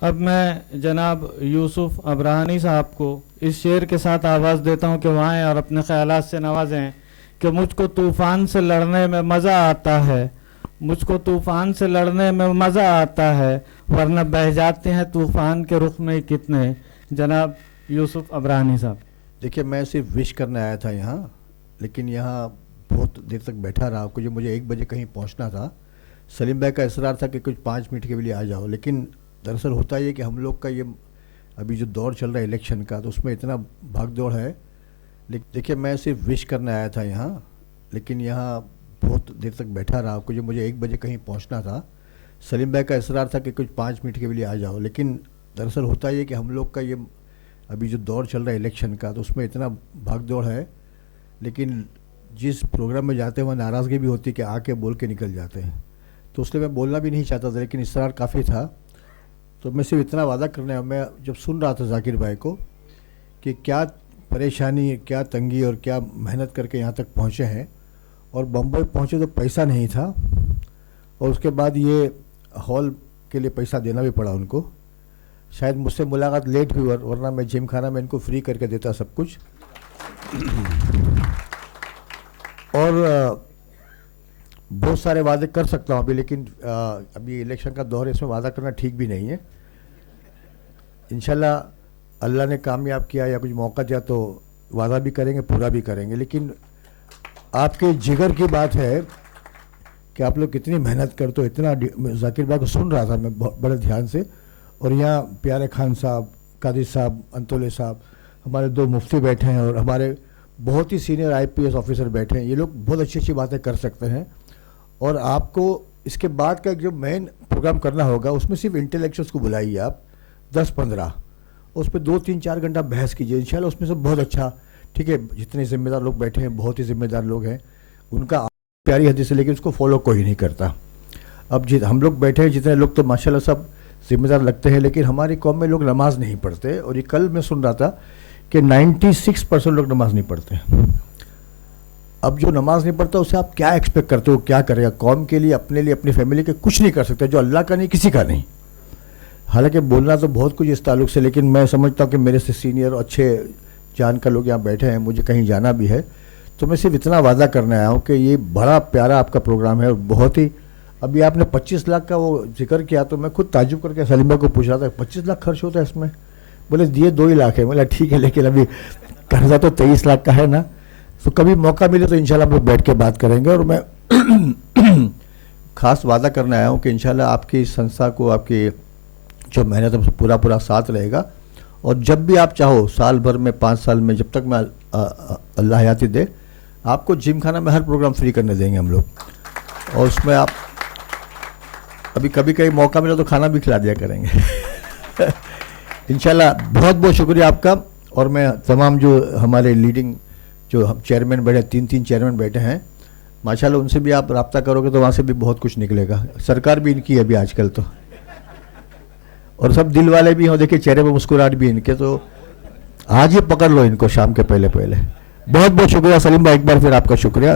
اب میں جناب یوسف ابراہانی صاحب کو اس شعر کے ساتھ آواز دیتا ہوں کہ وہ آئیں اور اپنے خیالات سے نوازیں کہ مجھ کو طوفان سے لڑنے میں مزہ آتا ہے، مجھ کو طوفان سے لڑنے میں مزہ آتا ہے، ورنہ بہہ جاتے ہیں طوفان کے رخ میں کتنے۔ جناب یوسف ابراہانی صاحب۔ دیکھیے، میں صرف وش کرنے آیا تھا یہاں، لیکن یہاں بہت دیر تک بیٹھا رہا کیونکہ مجھے 1 بجے کہیں پہنچنا تھا۔ سلیم بھائی کا اصرار تھا کہ کچھ 5 منٹ کے لیے آ جاؤ، لیکن دراصل ہوتا یہ کہ ہم لوگ کا یہ ابھی جو دور چل رہا ہے الیکشن کا، تو اس میں اتنا بھاگ دوڑ ہے۔ دیکھیے، میں صرف وش کرنے آیا تھا یہاں، لیکن یہاں بہت دیر تک بیٹھا رہا کیونکہ مجھے 1 بجے کہیں پہنچنا تھا۔ سلیم بھائی کا اصرار تھا کہ کچھ 5 منٹ کے لیے آ جاؤ، لیکن دراصل ہوتا یہ کہ ہم لوگ کا یہ ابھی جو دور چل رہا ہے الیکشن کا، تو اس میں اتنا بھاگ دوڑ ہے، لیکن جس پروگرام میں جاتے ہیں وہاں ناراضگی بھی ہوتی ہے کہ آ کے بول کے نکل جاتے ہیں، تو اس لیے میں بولنا بھی نہیں چاہتا تھا، لیکن اصرار کافی تھا۔ تو میں صرف اتنا وعدہ کرنے، میں جب سن رہا تھا ذاکر بھائی کو کہ کیا پریشانی، کیا تنگی اور کیا محنت کر کے یہاں تک پہنچے ہیں، اور بمبئی پہنچے تو پیسہ نہیں تھا، اور اس کے بعد یہ ہال کے لیے پیسہ دینا بھی پڑا ان کو۔ شاید مجھ سے ملاقات لیٹ ہوئی، ورنہ میں جم خانہ میں ان کو فری کر کے دیتا سب کچھ۔ اور بہت سارے وعدے کر سکتا ہوں ابھی، لیکن ابھی الیکشن کا دور ہے، اس میں وعدہ کرنا ٹھیک بھی نہیں ہے۔ انشاءاللہ اللہ نے کامیاب کیا یا کچھ موقع دیا تو وعدہ بھی کریں گے، پورا بھی کریں گے، لیکن آپ کے جگر کی بات ہے کہ آپ لوگ کتنی محنت کرتے ہو۔ اتنا ذاکر بھائی کو سن رہا تھا میں بڑے دھیان سے، اور یہاں پیارے خان صاحب، قادری صاحب، انتولے صاحب، ہمارے 2 مفتی بیٹھے ہیں، اور ہمارے بہت ہی سینئر IPS آفیسر بیٹھے ہیں۔ یہ لوگ بہت اچھی اچھی باتیں کر سکتے ہیں، اور آپ کو اس کے بعد کا جو مین پروگرام کرنا ہوگا اس میں صرف انٹلیکچوئلس کو بلائیے آپ 10-15، اس پہ 2-3-4 گھنٹہ بحث کیجیے، انشاءاللہ اس میں سے بہت اچھا، ٹھیک ہے۔ جتنے ذمہ دار لوگ بیٹھے ہیں بہت ہی ذمہ دار لوگ ہیں، ان کا پیاری حدیث ہے، لیکن اس کو فالو کوئی نہیں کرتا۔ اب ہم لوگ بیٹھے ہیں جتنے لوگ، تو ماشاءاللہ سب ذمہ دار لگتے ہیں، لیکن ہماری قوم میں لوگ نماز نہیں پڑھتے، اور یہ کل میں سن رہا تھا کہ 96% لوگ نماز نہیں پڑھتے۔ اب جو نماز نہیں پڑھتا اسے آپ کیا ایکسپیکٹ کرتے ہو، کیا کرے گا قوم کے لیے، اپنے لیے، اپنی فیملی کے؟ کچھ نہیں کر سکتے، جو اللہ کا نہیں کسی کا نہیں۔ حالانکہ بولنا تو بہت کچھ اس تعلق سے، لیکن میں سمجھتا ہوں کہ میرے سے سینئر اور اچھے جان کا لوگ یہاں بیٹھے ہیں، مجھے کہیں جانا بھی ہے، تو میں صرف اتنا وعدہ کرنے آیا ہوں کہ یہ بڑا پیارا آپ کا پروگرام ہے، اور بہت ہی، ابھی آپ نے 25 لاکھ کا وہ ذکر کیا تو میں خود تعجب کر کے سلیم بھائی کو پوچھ رہا تھا 25 لاکھ خرچ ہوتا ہے اس میں؟ بولے دیے 2 ہی لاکھ ہے۔ بولا ٹھیک ہے، لیکن ابھی قرضہ تو 23 لاکھ کا ہے نا، تو کبھی موقع ملے تو انشاءاللہ ہم لوگ بیٹھ کے بات کریں گے۔ اور میں خاص وعدہ کرنے آیا ہوں کہ انشاءاللہ آپ کی سنستھا کو، آپ کی جو محنت ہے پورا ساتھ رہے گا، اور جب بھی آپ چاہو، سال بھر میں، 5 سال میں، جب تک میں اللہ حیاتی دے، آپ کو جم خانہ میں ہر پروگرام فری کرنے دیں گے ہم لوگ، اور اس میں آپ ابھی کبھی کہیں موقع ملا تو کھانا بھی کھلا دیا کریں گے۔ انشاءاللہ بہت بہت شکریہ آپ کا، اور میں تمام جو ہمارے لیڈنگ جو چیئرمین بیٹھے، 3 چیئرمین بیٹھے ہیں، ماشاءاللہ ان سے بھی آپ رابطہ کرو گے تو وہاں سے بھی بہت کچھ نکلے گا۔ سرکار بھی ان کی ہے ابھی آج کل تو، اور سب دل والے بھی ہوں، دیکھیں چہرے پہ مسکراہٹ بھی ان کے، تو آج ہی پکڑ لو ان کو شام کے پہلے۔ بہت بہت شکریہ سلیم بھائی، ایک بار پھر آپ کا شکریہ۔